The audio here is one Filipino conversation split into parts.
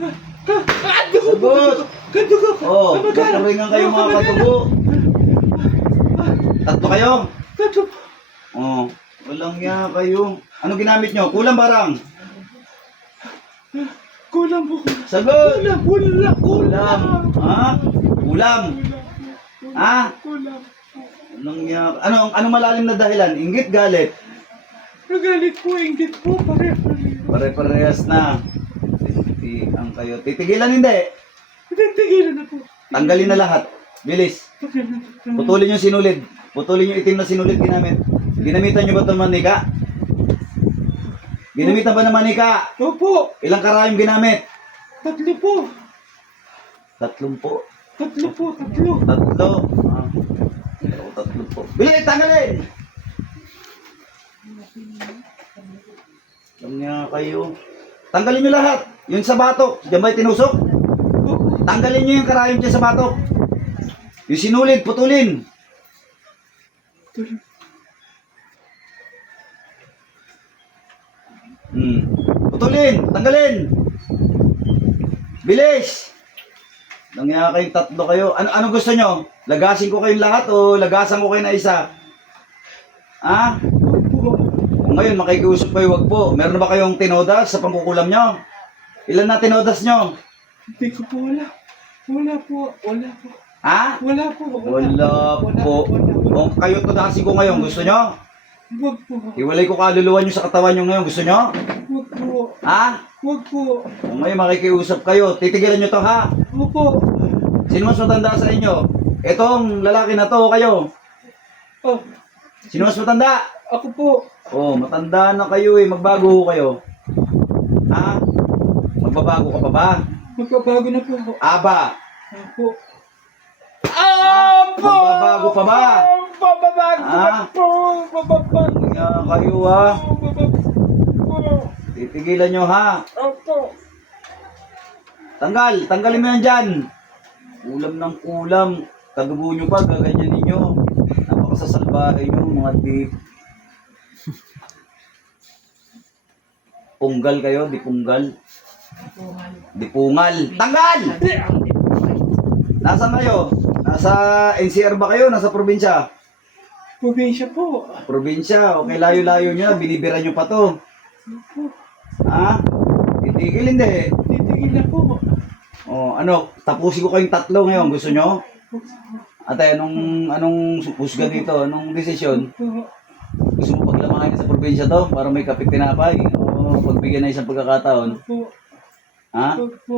Sagot! Kadugo ko. Oh, Kamag-anak. tuturingan kayo mga Kamag-anak. katubo. Tatlo kayo? Tatlo po. Oh, walang ya kayo. Ano ginamit nyo? Kulang barang? Kulang po. Sagot! Kulang. Kulam. Ha? Kulam. Ha? Kulang. Walang ya. Ano malalim na dahilan? Inggit, galit? Nagalit po, inggit po. Pare-parehas na. Ang kayo. Titigilan hindi. Tigilan na po. Tanggalin na lahat. Bilis. Putulin yung sinulid. Putulin yung itim na sinulid ginamit. Ginamitan nyo ba ito manika? Ginamitan ba ng manika? Opo. Ilang karayom ginamit? Tatlo po. 30. Tatlo po. Tatlo. Tatlo. Ah. Tatlo po. Bilis, tanggalin! Alam niya kayo. Tanggalin nyo lahat. Yung sa batok. Diyan ba tinusok? Opo. Tanggalin nyo yung karayom dyan sa batok. Yung sinulid, putulin. Putulin, tanggalin. Bilis. Nangyaya kayong tatlo kayo. Ano gusto nyo? Lagasin ko kayong lahat o lagasan ko kayo na isa? Ha? Opo. O ngayon, makikiusap kayo, wag po. Meron na ba kayong tinodas sa pangkukulam nyo? Ilan na tinodas nyo? Hindi ko po wala. Wala po. Wala po. Ha? Wala po. Wala po. O kayo todasin ko ngayon, gusto nyo? Wag po. Iwalay ko kaluluwa nyo sa katawan nyo ngayon, gusto nyo? Wag po. Ha? Wag po. O ngayon, makikiusap kayo. Titigilan nyo to, ha? Opo. Sino mas matanda sa inyo? Etong lalaki na to o kayo? Oh, Sino mas matanda? ako po. Oh, matanda na kayo eh. Magbago kayo. Ha? Magbabago ka pa ba? Magbabago na po ako. Aba. Opo. Magbabago pa ba? Bababago Ah? po. Bababago. Kaya kayo ha. Bababago. Titigilan nyo ha. Opo. Tanggalin mo yan dyan. Kulam ng kulam. Kadugo nyo pa, gaganyan ninyo. Napakasasalbahe nyo, mga tip. Punggal kayo, di punggal. Dipungal. Tanggal! Nasaan kayo? Nasa NCR ba kayo? Nasa probinsya? Probinsya po. Probinsya. Okay, layo-layo nyo. Binibira nyo pa to. Opo. Ha? Titigil hindi. Titigil na po. Oh, tapusin ko kayong tatlo ngayon. Gusto nyo? Ate, anong husga dito? Anong desisyon? Opo. Gusto mo paglamahan sa probinsya to? Para may kapit tinapay? O pagbigyan na isang pagkakataon? Opo. Ha? Opo.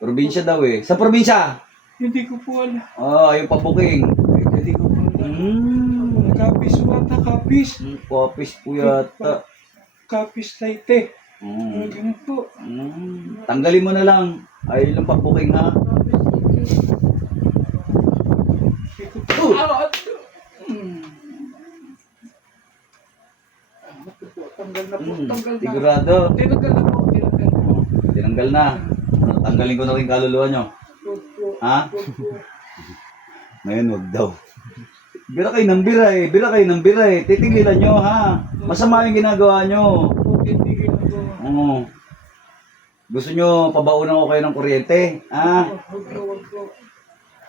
Probinsya daw eh. Sa probinsya? Hindi ko po alam. Oh, yung pabuking. Hindi ko po alam. Kapis wata, kapis. Kopis po yata. Kapis laite. Mm. Ganun po. Tanggalin mo na lang. Ay, yung pabuking ha. Hindi ko po. Tanggal na po. Tanggal na. Sigurado. Tinanggal na po. Tinanggal na. Tinanggal na. Tanggalin ko na rin kaluluwa nyo. Opo. Ha? Opo. Ngayon, wag daw. Bira kayo ng bira eh. Bira kayo ng bira eh. Titigilan nyo ha. Masama yung ginagawa nyo. Opo, titigil na po. Oo. Gusto nyo pabaunan ko kayo ng kuryente? Ha? Wag po.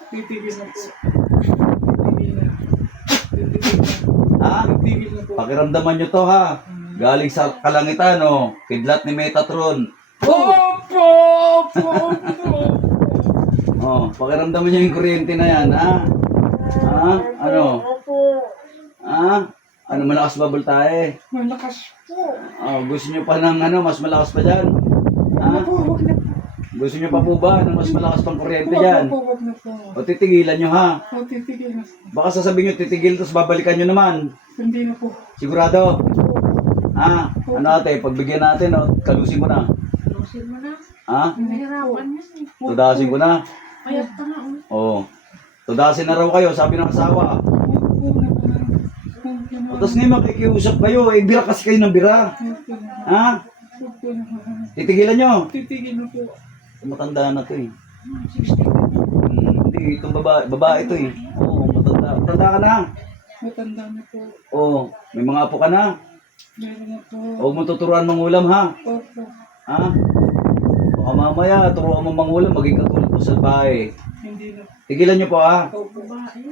Titigil na po. Titigil na. Titigil na. Ha? Titigil na po. Pakiramdaman nyo to ha. Galing sa kalangitan oh. Kidlat ni Metatron. Opo! Opo! Oh, pakiramdaman nyo yung kuryente na yan ha. Ha? Ano? Opo! Ha? Ano malakas ba voltahe? Malakas po. Oh, gusto nyo pa ng mas malakas pa dyan? Ha? Opo, wag na po. Gusto nyo pa po ba ng mas malakas pang kuryente Wag dyan? na po, wag na po. O titigilan nyo ha? O, titigil na. Baka sasabihin nyo titigil tapos babalikan nyo naman. Hindi na po. Sigurado? Ha? Ano ate, pagbigyan natin o kalusin ko na. Lusin mo na. Ha? Nahirapan yan eh. Tudasin ko na. Payat ka nga. Oo. Tudasin na raw kayo, sabi ng asawa. Opo na po. O tapos ngayon makikiusap kayo, eh bira kasi kayo ng bira. Ha? Opo na po. Titigilan nyo. Titigil na po. Matanda na to eh. 60 na po. Hindi, itong babae to eh. Oo, matanda. Matanda ka na. Matanda na po. Oo, may mga apo ka na. Meron na po. Huwag mo tuturuan mangulam ha. Opo. Ha? O, Baka mamaya, turuan mo mangulam, maging katulad po sa bahay. Hindi na. Tigilan nyo po ha. Opo. Babae.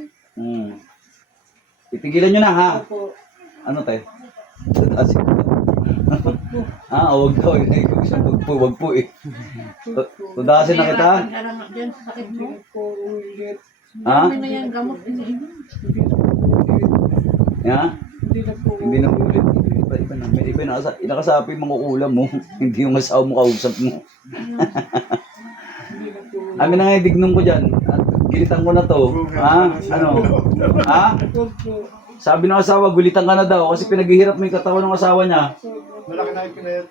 Itigilan nyo na ha. Opo. Ano tayo? Wag daw. Wag po eh. Tudasin na kita. Mahirapan ka naman dyan sa sakit mo. Hindi po ulit. Ha? Dami na yan gamot iniinom. Hindi na po ulit. Ha? Hindi na po Hindi na ulit. Iba na. May iba na. Inakasapi mga ulam mo. Hindi yung asawa mo kausap mo. Hindi na po ulit. Amin na nga yung dignum ko dyan. At gilitan ko na to. Ha? Ano? Ha? Opo. Sabi ng asawa, gulitan ka na daw. Kasi pinaghihirap mo yung katawan ng asawa niya. Malaki na yung pinayat.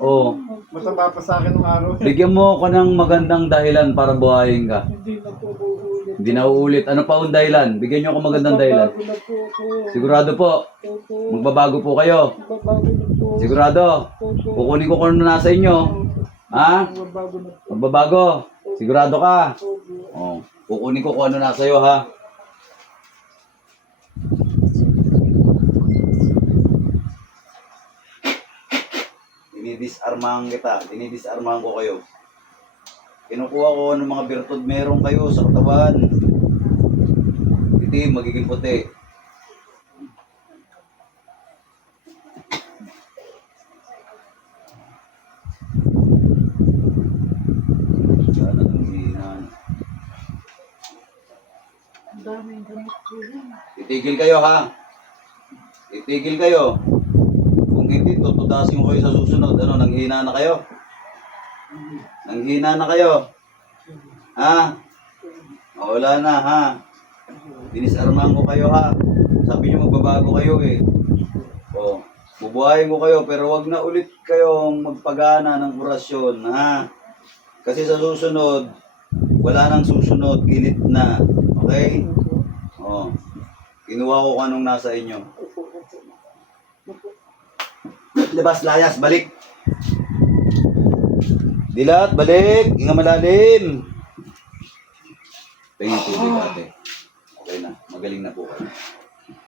Oo. Mataba pa sa akin ng araw. Bigyan mo ko ng magandang dahilan para buhayin ka. Hindi na po ulit. Hindi na uulit. Ano pa ang dahilan? Bigyan niyo ako magandang dahilan. Bago na po ako. Sigurado po. Opo. Magbabago po kayo. Babago na po. Sigurado. Opo. Kukunin ko kung ano nasa inyo. Ha? Babago na po. Magbabago. Sigurado ka. Opo. Oh. Kukunin ko kung ano nasa iyo ha. Dinidisarmahan kita. Dinidisarmahan ko kayo. Kinukuha ko ng mga birtud meron kayo sa katawan. Itim, magiging puti. Sana ang hinan. Ang daming gamot po yan. Itigil kayo ha. Itigil kayo. Kung hindi, tutudasin ko kayo sa susunod. Ano, nanghina na kayo? Nanghina na kayo? Ha? Wala na ha. Dinisarmahan ko kayo ha. Sabi niyo magbabago kayo eh. O, bubuhayin ko kayo pero wag na ulit kayong magpagana ng orasyon ha. Kasi sa susunod, wala nang susunod, gilit na. Okay? O, kinuha ko kung anong nasa inyo. Labas, layas, balik. Dilat, balik. Hinga malalim. Tingin tubig ate. Okay na, magaling na po kayo.